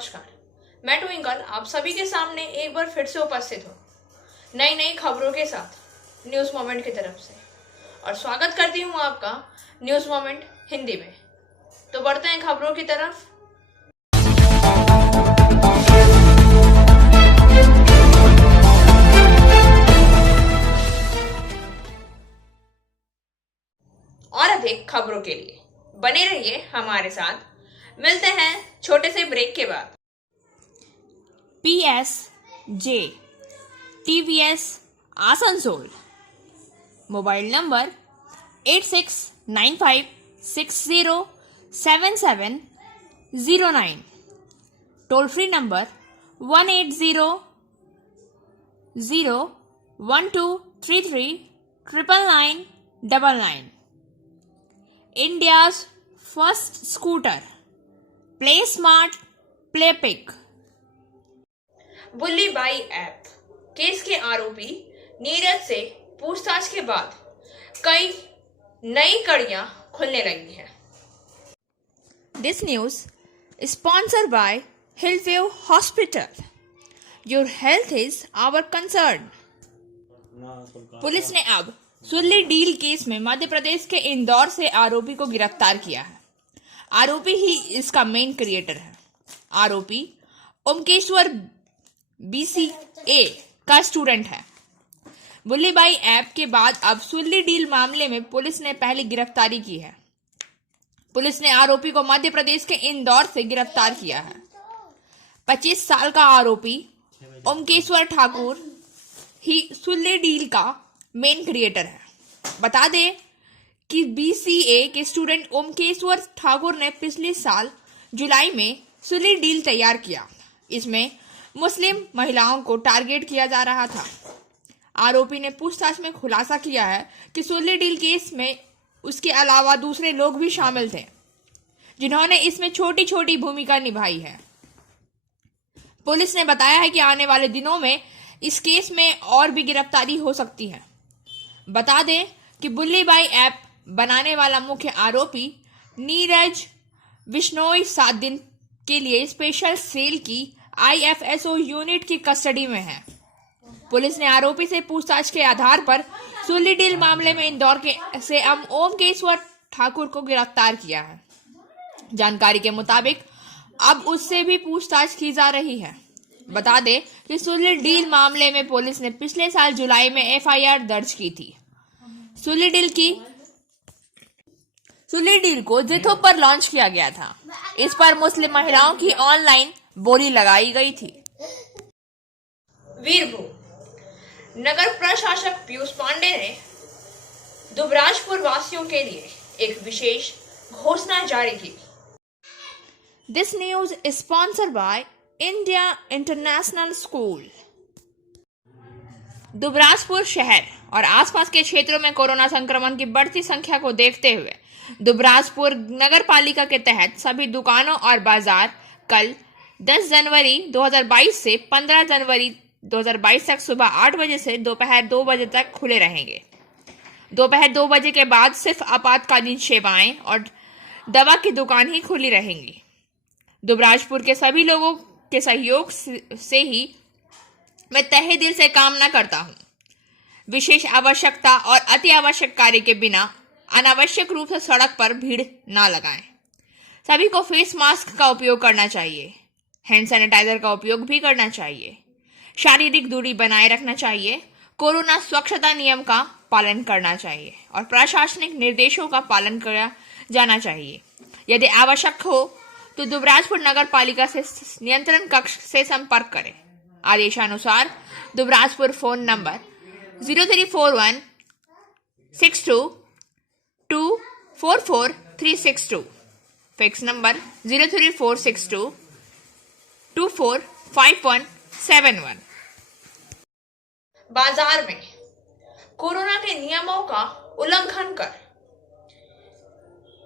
नमस्कार, मैं ट्विंकल आप सभी के सामने एक बार फिर से उपस्थित हूँ नई नई खबरों के साथ न्यूज़ मोमेंट की तरफ से और स्वागत करती हूँ आपका न्यूज़ मोमेंट हिंदी में। तो बढ़ते हैं खबरों की तरफ। और अधिक खबरों के लिए बने रहिए हमारे साथ। मिलते हैं छोटे से ब्रेक के बाद। PSJ TVS Asansol mobile number 8695607709, toll free number 1800123399999। India's first scooter play smart play pick. Bulli Bai app case के आरोपी नीरज से पूछताछ के बाद कई नई कड़ियां खुलने लगी हैं। This news sponsored by Hillview Hospital. Your health is our concern. Police ने अब सुल्ली डील केस में मध्य प्रदेश के इंदौर से आरोपी को गिरफ्तार किया है। आरोपी ही इसका मेन क्रिएटर है। आरोपी ओमकेश्वर BCA का स्टूडेंट है। बुल्लीबाई ऐप के बाद अब सुल्ली डील मामले में पुलिस ने पहली गिरफ्तारी की है। पुलिस ने आरोपी को मध्य प्रदेश के इंदौर से गिरफ्तार किया है। 25 साल का आरोपी ओमकेश्वर ठाकुर ही सुल्ली डील का मेन क्रिएटर है। बता दें कि BCA के स्टूडेंट ओमकेश्वर ठाकुर ने पिछले साल जुलाई में सुल्ली डील तैयार किया। इसमें मुस्लिम महिलाओं को टारगेट किया जा रहा था। आरोपी ने पूछताछ में खुलासा किया है कि सुल्ली डील केस में उसके अलावा दूसरे लोग भी शामिल थे, जिन्होंने इसमें छोटी छोटी भूमिका निभाई है। पुलिस ने बताया है कि आने वाले दिनों में इस केस में और भी गिरफ्तारी हो सकती है। बता दें कि बुल्लीबाई ऐप बनाने वाला मुख्य आरोपी नीरज बिश्नोई 7 दिन के लिए स्पेशल सेल की IFSO यूनिट की कस्टडी में है। पुलिस ने आरोपी से पूछताछ के आधार पर सुल्ली डील मामले में इंदौर से ओमकेश्वर ठाकुर को गिरफ्तार किया है। जानकारी के मुताबिक अब उससे भी पूछताछ की जा रही है। बता दें कि सुल्ली डील मामले में पुलिस ने पिछले साल जुलाई में FIR दर्ज की थी। सुल्ली डील को जिथो पर लॉन्च किया गया था। इस पर मुस्लिम महिलाओं की ऑनलाइन बोली लगाई गई थी। वीरभूम नगर प्रशासक पीयूष पांडे ने दुबराजपुर वासियों के लिए एक विशेष घोषणा जारी की। This news sponsored by India international school. Dubrajpur शहर और आसपास के क्षेत्रों में कोरोना संक्रमण की बढ़ती संख्या को देखते हुए दुबराजपुर नगर पालिका के तहत सभी दुकानों और बाजार कल 10 जनवरी 2022 से 15 जनवरी 2022 तक सुबह 8 बजे से दोपहर 2 बजे तक खुले रहेंगे। दोपहर 2 बजे के बाद सिर्फ आपातकालीन सेवाएं और दवा की दुकान ही खुली रहेंगी। दुबराजपुर के सभी लोगों के सहयोग से ही मैं तहे दिल से कामना करता हूं। विशेष आवश्यकता और अति आवश्यक कार्य के बिना अनावश्यक रूप से सड़क पर भीड़ ना लगाएं। सभी को फेस मास्क का उपयोग करना चाहिए। हैंड सैनिटाइजर का उपयोग भी करना चाहिए। शारीरिक दूरी बनाए रखना चाहिए। कोरोना स्वच्छता नियम का पालन करना चाहिए और प्रशासनिक निर्देशों का पालन किया जाना चाहिए। यदि आवश्यक हो तो दुबराजपुर नगर पालिका से नियंत्रण कक्ष से संपर्क करें। आदेशानुसार Dubrajpur phone number 0341 62 244362, fax number 03462 245171। बाजार में कोरोना के नियमों का उल्लंघन कर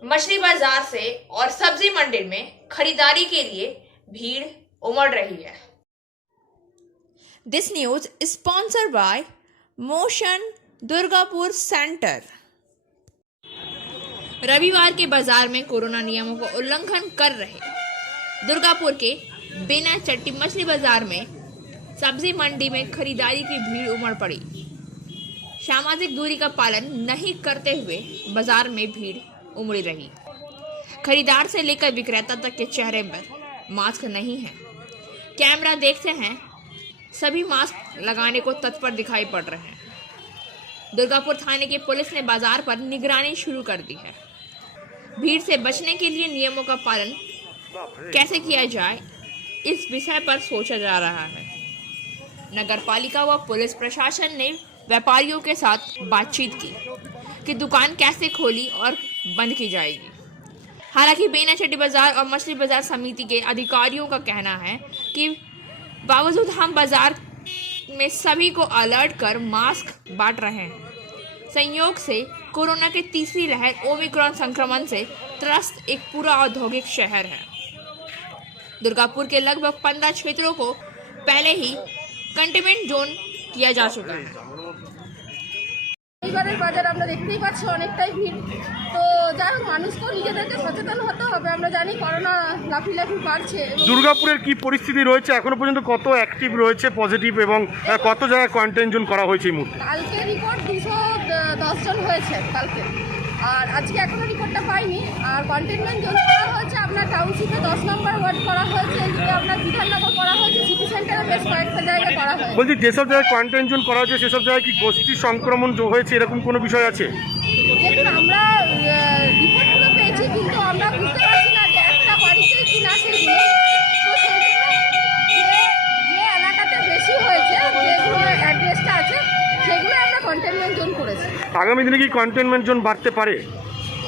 मछली बाजार से और सब्जी मंडी में खरीदारी के लिए भीड़ उमड़ रही है। This news sponsored bye motion Durgapur centre. रविवार के बाजार में कोरोना नियमों का उल्लंघन कर रहे दुर्गापुर के बेना चट्टी मछली बाजार में सब्जी मंडी में खरीदारी की भीड़ उमड़ पड़ी। सामाजिक दूरी का पालन नहीं करते हुए बाजार में भीड़ उमड़ी रही। खरीदार से लेकर विक्रेता तक के चेहरे पर मास्क नहीं है। कैमरा देखते हैं, सभी मास्क लगाने को तत्पर दिखाई पड़ रहे हैं। दुर्गापुर थाने की पुलिस ने बाजार पर निगरानी शुरू कर दी है। भीड़ से बचने के लिए नियमों का पालन कैसे किया जाए, इस विषय पर सोचा जा रहा है। नगर पालिका व पुलिस प्रशासन ने व्यापारियों के साथ बातचीत की कि दुकान कैसे खोली और बंद की जाएगी। हालांकि बेना चट्टी बाजार और मछली बाजार समिति के अधिकारियों का कहना है कि बावजूद हम बाजार में सभी को अलर्ट कर मास्क बांट रहे हैं। संयोग से कोरोना की तीसरी लहर ओमिक्रॉन संक्रमण से त्रस्त एक पूरा औद्योगिक शहर है। दुर्गापुर के लगभग 15 क्षेत्रों को पहले ही कंटेनमेंट जोन किया जा चुका है। এবারের বাজার আমরা দেখতেই পাচ্ছি অনেকটাই ভিড়। তো যাই হোক, মানুষকেও নিজেদেরকে সচেতন হতে হবে। আমরা জানি করোনা লাফি বাড়ছে। দুর্গাপুরের কি পরিস্থিতি রয়েছে এখনো পর্যন্ত, কত অ্যাক্টিভ রয়েছে পজিটিভ এবং কত জায়গায় কোয়ারেন্টাইন জোন করা হয়েছে এই মুহূর্তে? কালকে রিপোর্ট 210 জন হয়েছে কালকে, আর আজকে এখনো রিপোর্টটা পাইনি। আর কন্টেনমেন্ট জোন করা হয়েছে আপনার টাউনশিপে 10 নম্বর ওয়ার্ড করা হয়েছে, এদিকে আপনার বিধাননগর করা হয়েছে, সিটি সেন্টারে বেশ কয়েকটা জায়গায় করা হয়েছে। বলছি যেসব জায়গায় কোয়ারেন্টাইন জোন করা হয়েছে সেসব জায়গায় কি গোষ্ঠী সংক্রমণ হয়েছে এরকম কোনো বিষয় আছে? দেখুন, আমরা রিপোর্টগুলো পেয়েছি, কিন্তু আমরা বুঝতে পারছি না যে একটা বাড়িতে কি না সেগুলো। তো সেই জন্য যে এলাকাতে বেশি হয়েছে, যেগুলো অ্যাড্রেসটা আছে, সেগুলো আমরা কন্টেনমেন্ট জোন করেছি। আগামী দিনে কি কন্টেনমেন্ট জোন বাড়তে পারে?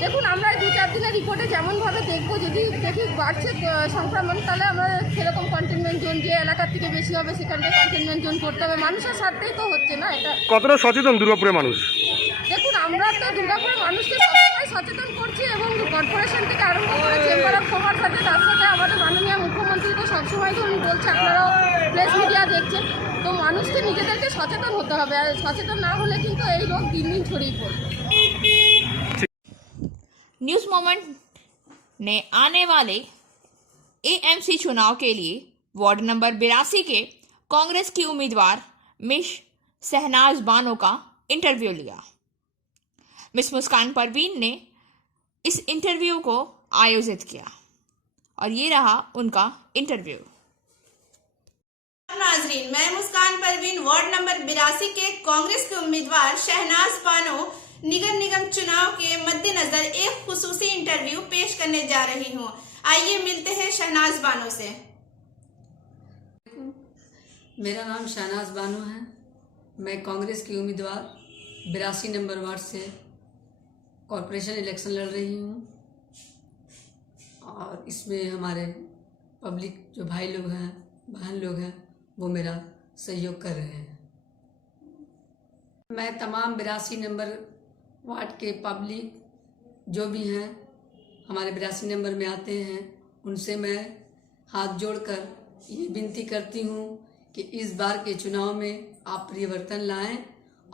দেখুন, আমরা 2-4 দিনের রিপোর্টে যেমনভাবে দেখবো, যদি দেখি বাড়ছে সংক্রমণ, তাহলে আমরা সেরকম কন্টেনমেন্ট জোন যে এলাকার থেকে বেশি হবে সেখানটায় কন্টেনমেন্ট জোন করতে হবে। মানুষের স্বার্থেই তো হচ্ছে না এটা। কতটা সচেতন দুর্গাপুরের মানুষ? দেখুন, আমরা তো দুর্গাপুরের মানুষকে সবসময় সচেতন করছি, এবং কর্পোরেশন থেকে আরম্ভ করে চেম্বার অফ কমার্স আছে, তার সাথে আমাদের মাননীয় মুখ্যমন্ত্রী তো সবসময় তো উনি বলছে, আপনারাও প্রেস মিডিয়া দেখছেন। তো মানুষকে নিজেদেরকে সচেতন হতে হবে, আর সচেতন না হলে কিন্তু এই রোগ দিন দিন ছড়িয়ে পড়বে। न्यूज़ मोमेंट ने आने वाले एएमसी चुनाव के लिए वार्ड नंबर 82 के कांग्रेस की उम्मीदवार मिस शहनाज बानो का इंटरव्यू लिया। मिस मुस्कान परवीन ने इस इंटरव्यू को आयोजित किया और ये रहा उनका इंटरव्यू। नाजरीन, मैं मुस्कान परवीन वार्ड नंबर 82 के कांग्रेस के उम्मीदवार शहनाज बानो निगम चुनाव के मद्देनजर एक खुसूसी इंटरव्यू पेश करने जा रही हूं। आइए मिलते हैं शहनाज बानो से। मेरा नाम शहनाज बानो है। मैं कांग्रेस की उम्मीदवार 82 नंबर वार्ड से कॉरपोरेशन इलेक्शन लड़ रही हूं, और इसमें हमारे पब्लिक जो भाई लोग हैं, बहन लोग हैं, वो मेरा सहयोग कर रहे हैं। मैं तमाम 82 नंबर वार्ड के पब्लिक जो भी हैं, हमारे 82 नंबर में आते हैं, उनसे मैं हाथ जोड़कर ये विनती करती हूँ कि इस बार के चुनाव में आप परिवर्तन लाएं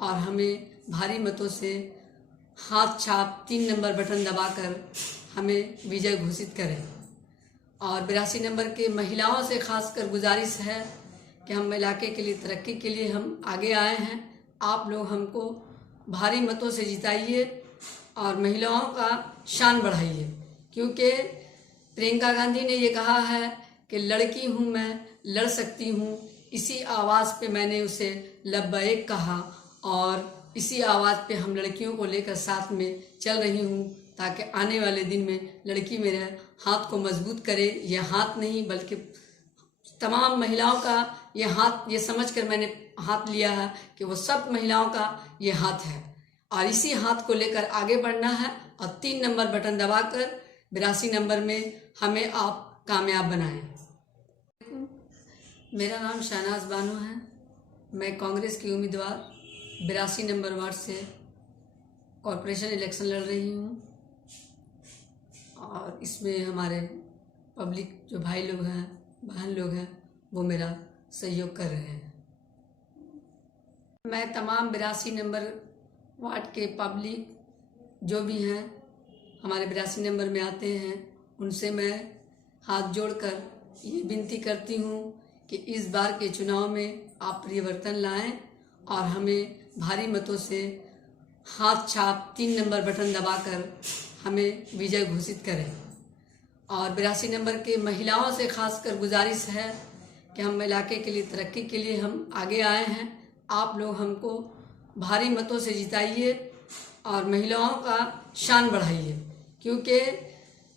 और हमें भारी मतों से हाथ छाप 3 नंबर बटन दबाकर हमें विजय घोषित करें। और 82 नंबर के महिलाओं से खासकर गुजारिश है कि हम इलाके के लिए तरक्की के लिए हम आगे आए हैं। आप लोग हमको भारी मतों से जिताइए और महिलाओं का शान बढ़ाइए, क्योंकि प्रियंका गांधी ने ये कहा है कि लड़की हूँ मैं, लड़ सकती हूँ। इसी आवाज़ पे मैंने उसे लब्बैक कहा, और इसी आवाज़ पे हम लड़कियों को लेकर साथ में चल रही हूँ, ताकि आने वाले दिन में लड़की मेरे हाथ को मजबूत करे। ये हाथ नहीं बल्कि तमाम महिलाओं का ये हाथ, ये समझकर मैंने हाथ लिया है कि वो सब महिलाओं का ये हाथ है, और इसी हाथ को लेकर आगे बढ़ना है और 3 नंबर बटन दबाकर 82 नंबर में हमें आप कामयाब बनाएं। मेरा नाम शहनाज बानो है। मैं कांग्रेस की उम्मीदवार 82 नंबर वार्ड से कॉरपोरेशन इलेक्शन लड़ रही हूँ, और इसमें हमारे पब्लिक जो भाई लोग हैं, बहन लोग हैं, वो मेरा सहयोग कर रहे हैं। मैं तमाम 82 नंबर वार्ड के पब्लिक जो भी हैं, हमारे 82 नंबर में आते हैं, उनसे मैं हाथ जोड़कर ये विनती करती हूँ कि इस बार के चुनाव में आप परिवर्तन लाएं और हमें भारी मतों से हाथ छाप 3 नंबर बटन दबाकर हमें विजय घोषित करें। और 82 नंबर के महिलाओं से खासकर गुजारिश है कि हम इलाके के लिए तरक्की के लिए हम आगे आए हैं। आप लोग हमको भारी मतों से जिताइए और महिलाओं का शान बढ़ाइए, क्योंकि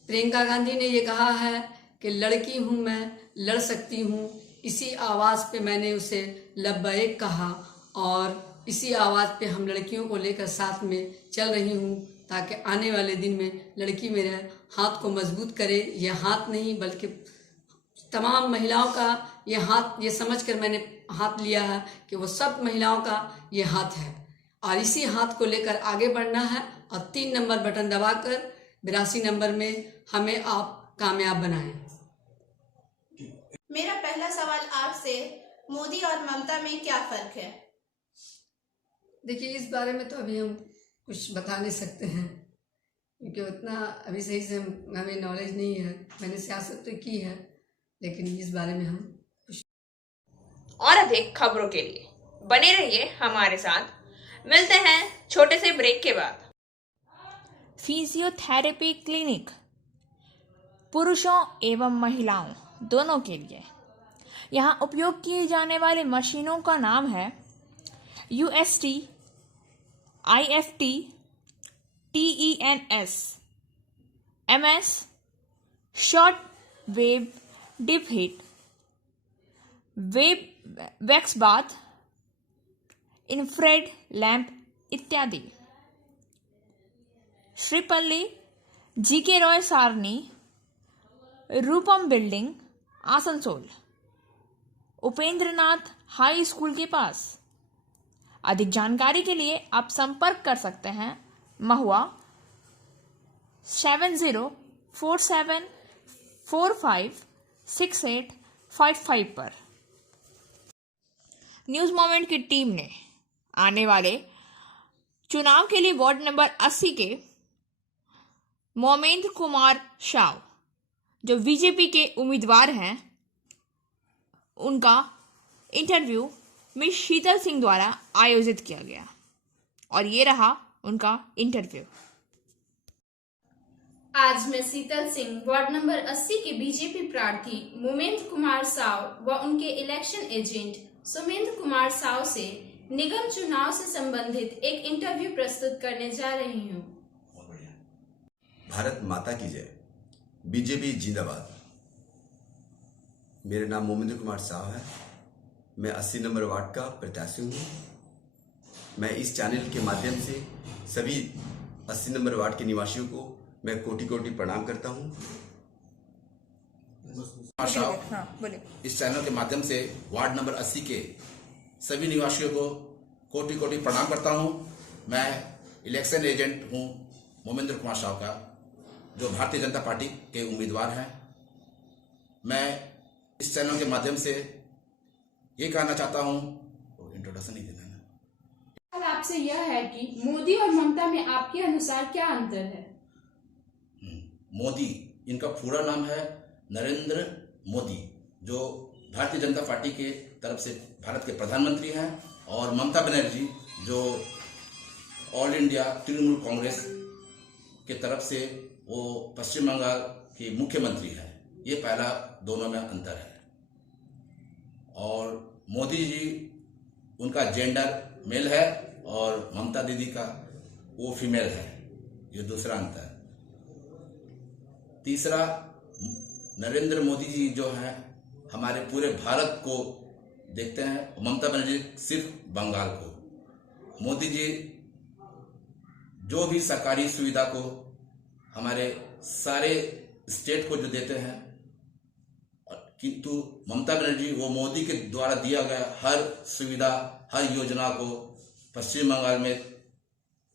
प्रियंका गांधी ने ये कहा है कि लड़की हूँ मैं, लड़ सकती हूँ। इसी आवाज़ पे मैंने उसे लब्बैक कहा और इसी आवाज़ पे हम लड़कियों को लेकर साथ में चल रही हूँ, ताकि आने वाले दिन में लड़की मेरे हाथ को मजबूत करे। ये हाथ नहीं बल्कि तमाम महिलाओं का ये हाथ, ये समझकर मैंने हाथ लिया है कि वो सब महिलाओं का ये हाथ है और इसी हाथ को लेकर आगे बढ़ना है और 3 नंबर बटन दबाकर 82 नंबर में हमें आप कामयाब बनाएं। मेरा पहला सवाल आपसे, मोदी और ममता में क्या फर्क है? देखिए, इस बारे में तो अभी हम कुछ बता नहीं सकते हैं, क्योंकि उतना अभी सही से हमें नॉलेज नहीं है। मैंने सियासत तो की है, लेकिन इस बारे में हम कुछ। और अधिक खबरों के लिए बने रहिए हमारे साथ। मिलते हैं छोटे से ब्रेक के बाद। फिजियोथेरेपी क्लिनिक पुरुषों एवं महिलाओं दोनों के लिए। यहाँ उपयोग किए जाने वाले मशीनों का नाम है UST, IFT, TENS, MS, short wave deep heat, वेब वैक्स बाथ, इंफ्रेड लैंप इत्यादि। Sripalli, GK Roy Sarani, Rupam building, Asansol, Upendranath high school के पास। अधिक जानकारी के लिए आप संपर्क कर सकते हैं महुआ 7047456855 पर। न्यूज मोमेंट की टीम ने आने वाले चुनाव के लिए वार्ड नंबर 80 के मोमेंद्र कुमार शाव, जो बीजेपी के उम्मीदवार हैं, उनका इंटरव्यू मिस शीतल सिंह द्वारा आयोजित किया गया और ये रहा उनका इंटरव्यू। आज मैं शीतल सिंह, वार्ड नंबर 80 के बीजेपी प्रार्थी मोमेंद्र कुमार साव व उनके इलेक्शन एजेंट सुमेंद्र कुमार साव से निगम चुनाव से संबंधित एक इंटरव्यू प्रस्तुत करने जा रही हूँ। भारत माता की जय, बीजेपी जिंदाबाद। मेरा नाम मोमेंद्र कुमार साव है। मैं 80 नंबर वार्ड का प्रत्याशी हूँ। मैं इस चैनल के माध्यम से सभी 80 नंबर वार्ड के निवासियों को मैं कोटि कोटि प्रणाम करता हूँ। इस चैनल के माध्यम से वार्ड नंबर 80 के सभी निवासियों को कोटि कोटि प्रणाम करता हूँ। मैं इलेक्शन एजेंट हूँ मोमेंद्र कुमार साव का, जो भारतीय जनता पार्टी के उम्मीदवार हैं। मैं इस चैनल के माध्यम से ये कहना चाहता हूँ, इंट्रोडक्शन नहीं देना है। आपसे यह है कि मोदी और ममता में आपके अनुसार क्या अंतर है? मोदी, इनका पूरा नाम है नरेंद्र मोदी, जो भारतीय जनता पार्टी के तरफ से भारत के प्रधानमंत्री हैं, और ममता बनर्जी, जो ऑल इंडिया तृणमूल कांग्रेस के तरफ से वो पश्चिम बंगाल की मुख्यमंत्री है। ये पहला दोनों में अंतर है। और मोदी जी, उनका जेंडर मेल है और ममता दीदी का वो फीमेल है। ये दूसरा अंतर। तीसरा, नरेंद्र मोदी जी जो है हमारे पूरे भारत को देखते हैं, ममता बनर्जी सिर्फ बंगाल को। मोदी जी जो भी सरकारी सुविधा को हमारे सारे स्टेट को जो देते हैं, किंतु ममता बनर्जी वो मोदी के द्वारा दिया गया हर सुविधा, हर योजना को पश्चिम बंगाल में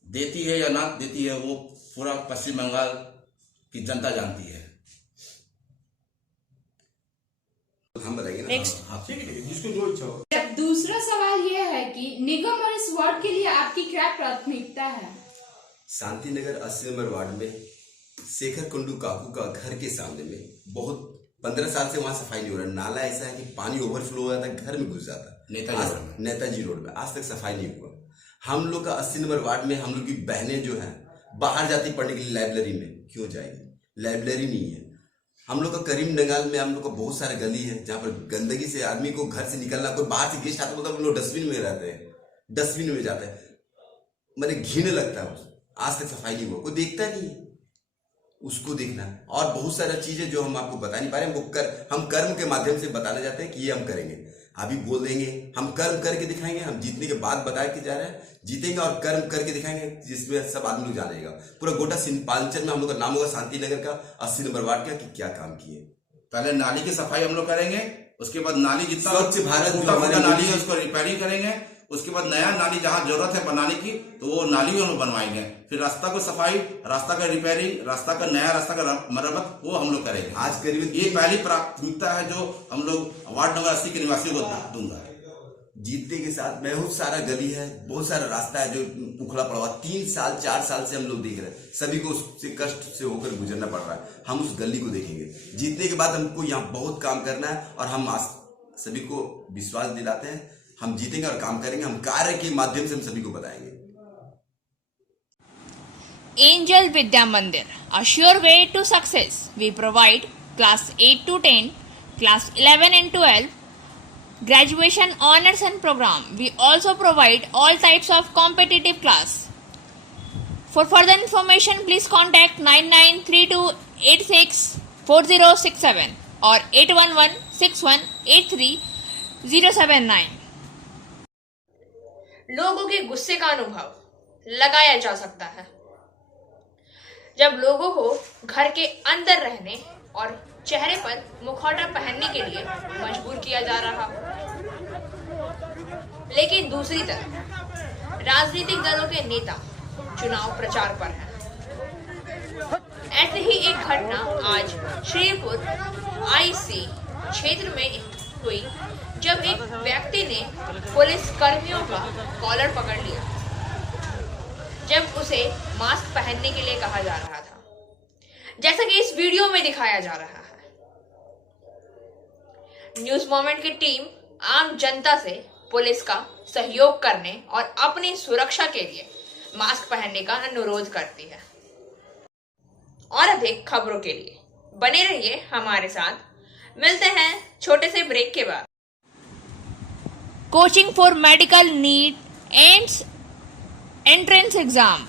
देती है या ना देती है, वो पूरा पश्चिम बंगाल की जनता जानती है। हम बताइए नेक्स्ट। दूसरा सवाल यह है कि निगम और इस वार्ड के लिए आपकी क्या प्राथमिकता है? शांति नगर 80 नंबर वार्ड में शेखर कुंडू काकू का घर के सामने में बहुत 15 साल से वहां सफाई नहीं हो रहा। नाला ऐसा है कि पानी ओवरफ्लो हो जाता है, घर में घुस जाता है। नेताजी रोड में आज तक सफाई नहीं हुआ। हम लोग का 80 नंबर वार्ड में हम लोग की बहनें जो हैं बाहर जाती पढ़ने के लिए लाइब्रेरी में, क्यों जाएंगी? लाइब्रेरी नहीं है। हम लोग का करीम नंगाल में हम लोग का बहुत सारे गली है जहाँ पर गंदगी से आदमी को घर से निकलना, कोई बाहर से गेस्ट आता है तो हम लोग डस्टबिन में रहते हैं, डस्टबिन में जाते हैं, मैंने घिने लगता है। आज तक सफाई नहीं हुआ, कोई देखता नहीं है, उसको देखना है। और बहुत सारी चीजें जो हम आपको बता नहीं पा रहे हैं, हम कर्म के माध्यम से बताना चाहते हैं कि ये हम करेंगे। अभी बोल देंगे, हम कर्म करके दिखाएंगे। हम जीतने के बाद बताए के जा रहे हैं, जीतेंगे और कर्म करके दिखाएंगे, जिसमें सब आदमी लोग जानेगा। पूरा गोटा सिंपांचल में हम लोग का नाम होगा शांति नगर का 80 नंबर वार्ड का कि क्या काम किए। पहले नाली की सफाई हम लोग करेंगे, उसके बाद नाली जितना स्वच्छ भारत जो हमारी नाली है उसको रिपेयरिंग करेंगे, उसके बाद नया नाली जहां जरूरत है बनाने की तो वो नाली भी हम लोग बनवाएंगे। फिर रास्ता को सफाई, रास्ता का रिपेयरिंग, रास्ता का नया रास्ता का मरम्मत वो हम लोग करेंगे। आज करीब ये पहली प्राथमिकता है जो हम लोग वार्ड नंबर 80 के निवासियों को दूंगा। जीतने के साथ बहुत सारा गली है, बहुत सारा रास्ता है जो उखड़ा पड़ा हुआ। 3 साल 4 साल से हम लोग देख रहे हैं, सभी को उससे कष्ट से होकर गुजरना पड़ रहा है। हम उस गली को देखेंगे। जीतने के बाद हमको यहाँ बहुत काम करना है और हम सभी को विश्वास दिलाते हैं, हम जीतेंगे और काम करेंगे। हम कार्य के माध्यम से हम सभी को बताएंगे। Angel Vidya Mandir, a sure way to success. We provide class 8 to 10, class 11 and 12, graduation honors and program. We also provide all types of competitive class. For further information, please contact 9932864067 or 8116183079. लोगों के गुस्से का अनुभव लगाया जा सकता है जब लोगों को घर के अंदर रहने और चेहरे पर मुखौटा पहनने के लिए मजबूर किया जा रहा हो। लेकिन दूसरी तरफ राजनीतिक दलों के नेता चुनाव प्रचार पर हैं। ऐसी ही एक घटना आज श्रीपुर आईसी क्षेत्र में हुई जब एक व्यक्ति ने पुलिस कर्मियों का कॉलर पकड़ लिया जब उसे मास्क पहनने के लिए कहा जा रहा था, जैसा कि इस वीडियो में दिखाया जा रहा है। न्यूज मोमेंट की टीम आम जनता से पुलिस का सहयोग करने और अपनी सुरक्षा के लिए मास्क पहनने का अनुरोध करती है। और अधिक खबरों के लिए बने रहिए हमारे साथ। मिलते हैं छोटे से ब्रेक के बाद। Coaching for medical need ends entrance exam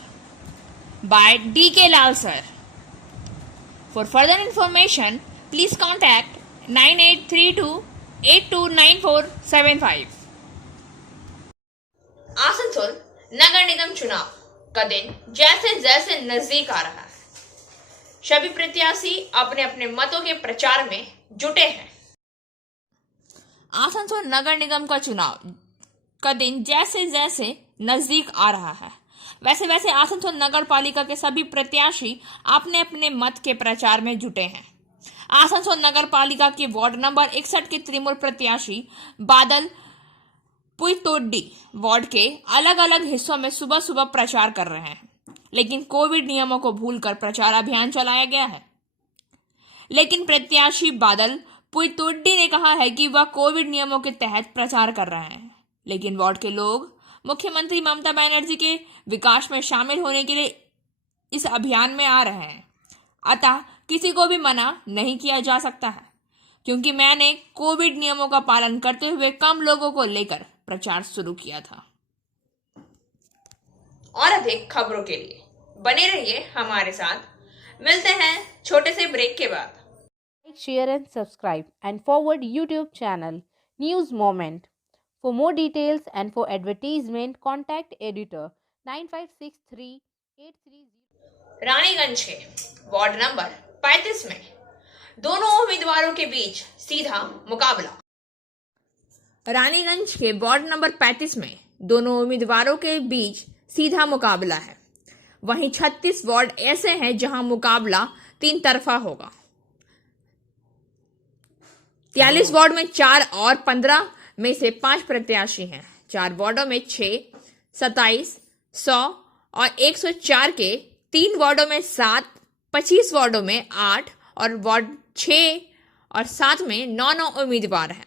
by D.K. Lal sir. For further information, please contact 9832829475. Asansol नगर निगम चुनाव का दिन जैसे जैसे नजदीक आ रहा है, सभी प्रत्याशी अपने अपने मतों के प्रचार में जुटे हैं। आसनसोल नगर निगम का चुनाव का दिन जैसे जैसे नजदीक आ रहा है, वैसे वैसे आसनसोल नगर पालिका के सभी प्रत्याशी अपने अपने मत के प्रचार में जुटे हैं। आसनसोल नगर पालिका के वार्ड नंबर 61 के तृणमूल प्रत्याशी बादल पुईतोड्डी वार्ड के अलग अलग हिस्सों में सुबह सुबह प्रचार कर रहे हैं, लेकिन कोविड नियमों को भूलकर प्रचार अभियान चलाया गया है। लेकिन प्रत्याशी बादल पुईतोड्डी ने कहा है कि वह कोविड नियमों के तहत प्रचार कर रहे हैं, लेकिन वार्ड के लोग मुख्यमंत्री ममता बनर्जी के विकास में शामिल होने के लिए इस अभियान में आ रहे हैं। अतः किसी को भी मना नहीं किया जा सकता है, क्योंकि मैंने कोविड नियमों का पालन करते हुए कम लोगों को लेकर प्रचार शुरू किया था। और अधिक खबरों के लिए बने रहिए हमारे साथ। मिलते हैं छोटे से ब्रेक के बाद। Like, share and subscribe and forward YouTube channel News Moment. For more details and for advertisement, contact editor 956383. Raniganj के वार्ड नंबर 35 में दोनों उम्मीदवारों के बीच सीधा मुकाबला। रानीगंज के वार्ड नंबर 35 में दोनों उम्मीदवारों के बीच सीधा मुकाबला है। वहीं 36 वार्ड ऐसे हैं जहां मुकाबला 3 तरफा होगा। 43 वार्ड में 4 और 15 में से 5 प्रत्याशी हैं। 4 वार्डों में 6, 27, 100 और 104 के 3 वार्डों में 7, 25 वार्डों में 8 और वार्ड 6 और साथ में 9 उम्मीदवार हैं।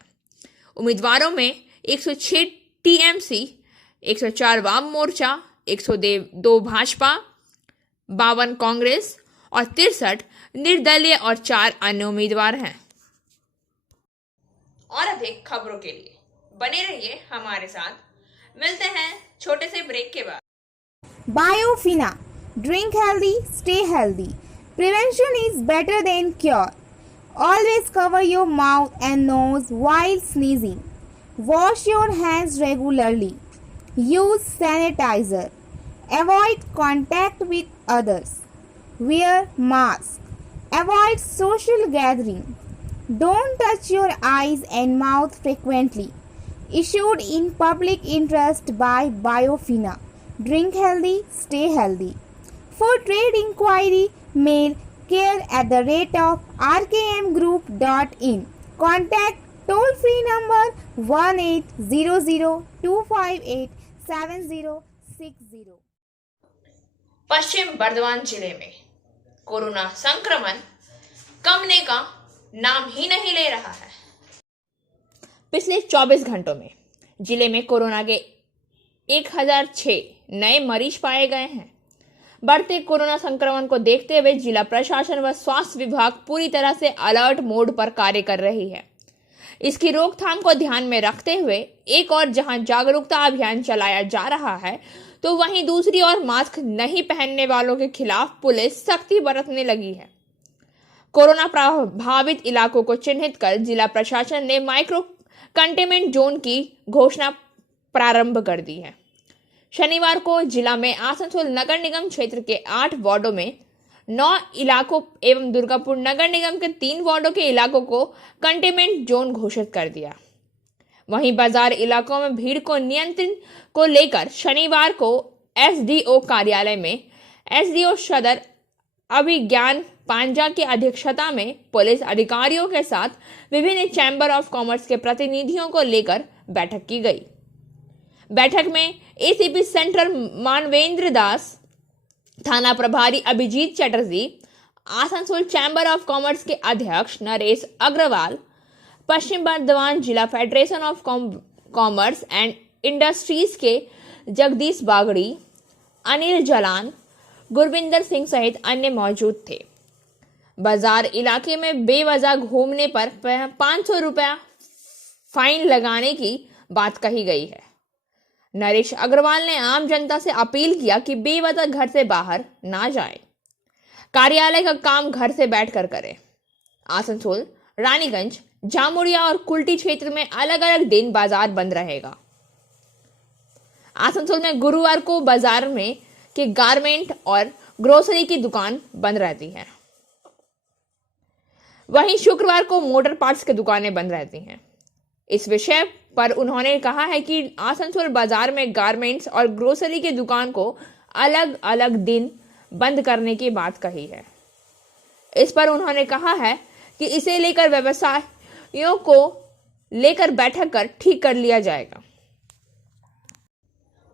उम्मीदवारों में 106 टीएमसी, 104 वाम मोर्चा, 102 भाजपा, 52 कांग्रेस और 63 निर्दलीय और 4 अन्य उम्मीदवार हैं। और अधिक खबरों के लिए बने रहिए हमारे साथ। मिलते हैं छोटे से ब्रेक के बाद। Biofina. Drink healthy, stay healthy. Prevention is better than cure. Always cover your mouth and nose while sneezing. Wash your hands regularly. Use sanitizer. Avoid contact with others. Wear mask. Avoid social gathering. Don't touch your eyes and mouth frequently. Issued in public interest by Biofina. Drink healthy, stay healthy. For trade inquiry, mail care@rkmgroup.in. Contact toll-free number 1800-258-7060. पश्चिम बर्धमान जिले में corona संक्रमण कमने का नाम ही नहीं ले रहा है। पिछले 24 घंटों में जिले में कोरोना के 1006 नए मरीज पाए गए हैं। बढ़ते कोरोना संक्रमण को देखते हुए जिला प्रशासन व स्वास्थ्य विभाग पूरी तरह से अलर्ट मोड पर कार्य कर रही है। इसकी रोकथाम को ध्यान में रखते हुए एक और जहां जागरूकता अभियान चलाया जा रहा है, तो वहीं दूसरी ओर मास्क नहीं पहनने वालों के खिलाफ पुलिस सख्ती बरतने लगी है। कोरोना प्रभावित इलाकों को चिन्हित कर जिला प्रशासन ने माइक्रो कंटेनमेंट जोन की घोषणा प्रारंभ कर दी है। शनिवार को जिला में आसनसोल नगर निगम क्षेत्र के 8 वार्डों में 9 इलाकों एवं दुर्गापुर नगर निगम के 3 वार्डों के इलाकों को कंटेनमेंट जोन घोषित कर दिया। वहीं बाजार इलाकों में भीड़ को नियंत्रण को लेकर शनिवार को एसडीओ कार्यालय में एसडीओ सदर अभिज्ञान पांजा की अध्यक्षता में पुलिस अधिकारियों के साथ विभिन्न चैम्बर ऑफ कॉमर्स के प्रतिनिधियों को लेकर बैठक की गई। बैठक में एसीपी सेंट्रल मानवेंद्र दास, थाना प्रभारी Abhijit Chatterjee, Asansol chamber of commerce के अध्यक्ष नरेश अग्रवाल, पश्चिम बर्धमान जिला federation of commerce and industries के जगदीश बागड़ी, अनिल जलान, गुरविंदर सिंह सहित अन्य मौजूद थे। बाजार इलाके में बेवजह घूमने पर 500 रुपया फाइन लगाने की बात कही गई है। नरेश अग्रवाल ने आम जनता से अपील किया कि बेवजह घर से बाहर ना जाए, कार्यालय का काम घर से बैठकर करें। आसनसोल, रानीगंज, जामुड़िया और कुल्टी क्षेत्र में अलग अलग दिन बाजार बंद रहेगा। आसनसोल में गुरुवार को बाजार में के गारमेंट और ग्रोसरी की दुकान बंद रहती है। वहीं शुक्रवार को मोटर पार्ट्स की दुकानें बंद रहती हैं। इस विषय पर उन्होंने कहा है कि आसनसोल बाजार में गारमेंट्स और ग्रोसरी की दुकान को अलग अलग दिन बंद करने की बात कही है। इस पर उन्होंने कहा है कि इसे लेकर व्यवसायियों को लेकर बैठक कर ठीक कर लिया जाएगा।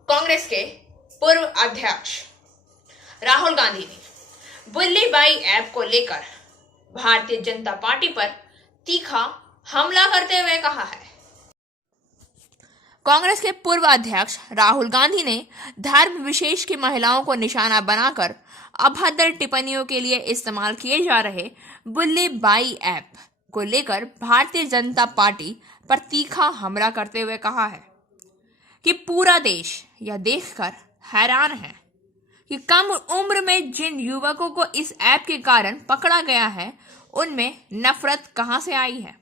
कांग्रेस के पूर्व अध्यक्ष राहुल गांधी ने बुल्ली बाई ऐप को लेकर भारतीय जनता पार्टी पर तीखा हमला करते हुए कहा है। कांग्रेस के पूर्व अध्यक्ष राहुल गांधी ने धर्म विशेष की महिलाओं को निशाना बनाकर अभद्र टिप्पणियों के लिए इस्तेमाल किए जा रहे बुल्ली बाई ऐप को लेकर भारतीय जनता पार्टी पर तीखा हमला करते हुए कहा है कि पूरा देश यह देखकर हैरान है कि कम उम्र में जिन युवकों को इस ऐप के कारण पकड़ा गया है, उनमें नफरत कहां से आई है।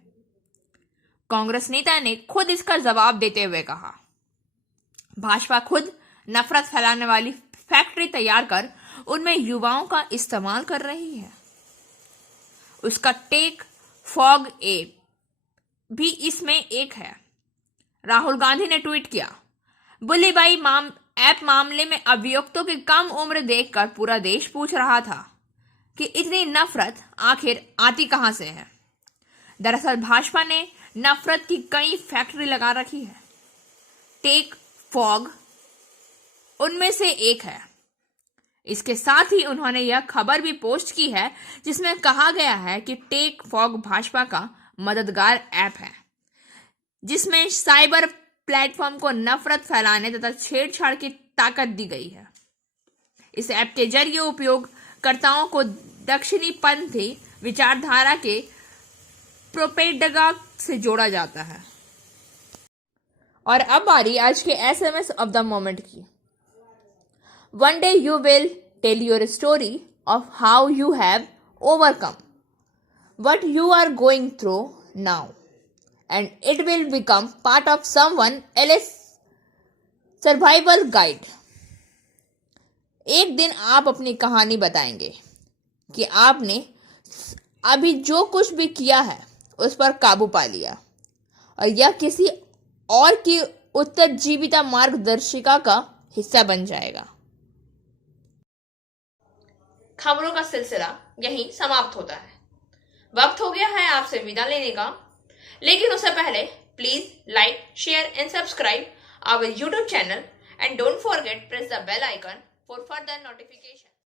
कांग्रेस नेता ने खुद इसका जवाब देते हुए कहा, भाजपा खुद नफरत फैलाने वाली फैक्ट्री तैयार कर उनमें युवाओं का इस्तेमाल कर रही है। उसका टेक फॉग ऐप भी इसमें एक है। राहुल गांधी ने ट्वीट किया, बुल्ली बाई ऐप मामले में अभियुक्तों की कम उम्र देखकर पूरा देश पूछ रहा था कि इतनी नफरत आखिर आती कहां से है। दरअसल भाजपा ने नफरत की कई फैक्ट्री लगा रखी है। टेक फॉग उनमें से एक है। इसके साथ ही उन्होंने यह खबर भी पोस्ट की है जिसमें कहा गया है कि टेक फॉग भाजपा का मददगार ऐप है जिसमें साइबर प्लेटफॉर्म को नफरत फैलाने तथा छेड़छाड़ की ताकत दी गई है। इस ऐप के जरिए उपयोगकर्ताओं को दक्षिणी पंथी विचारधारा के प्रोपेगेंडा से जोड़ा जाता है। और अब बारी आज के SMS ऑफ द मोमेंट की। One day you will tell your story of how you have overcome what you are going through now, and it will become part of someone else's survival guide. एक दिन आप अपनी कहानी बताएंगे कि आपने अभी जो कुछ भी किया है उस पर काबू पा लिया और यह किसी और की उत्तरजीविता मार्गदर्शिका का हिस्सा बन जाएगा। खबरों का सिलसिला यहीं समाप्त होता है। वक्त हो गया है आपसे विदा लेने का, लेकिन उससे पहले please like, share and subscribe our YouTube channel and don't forget press the bell icon for further notification.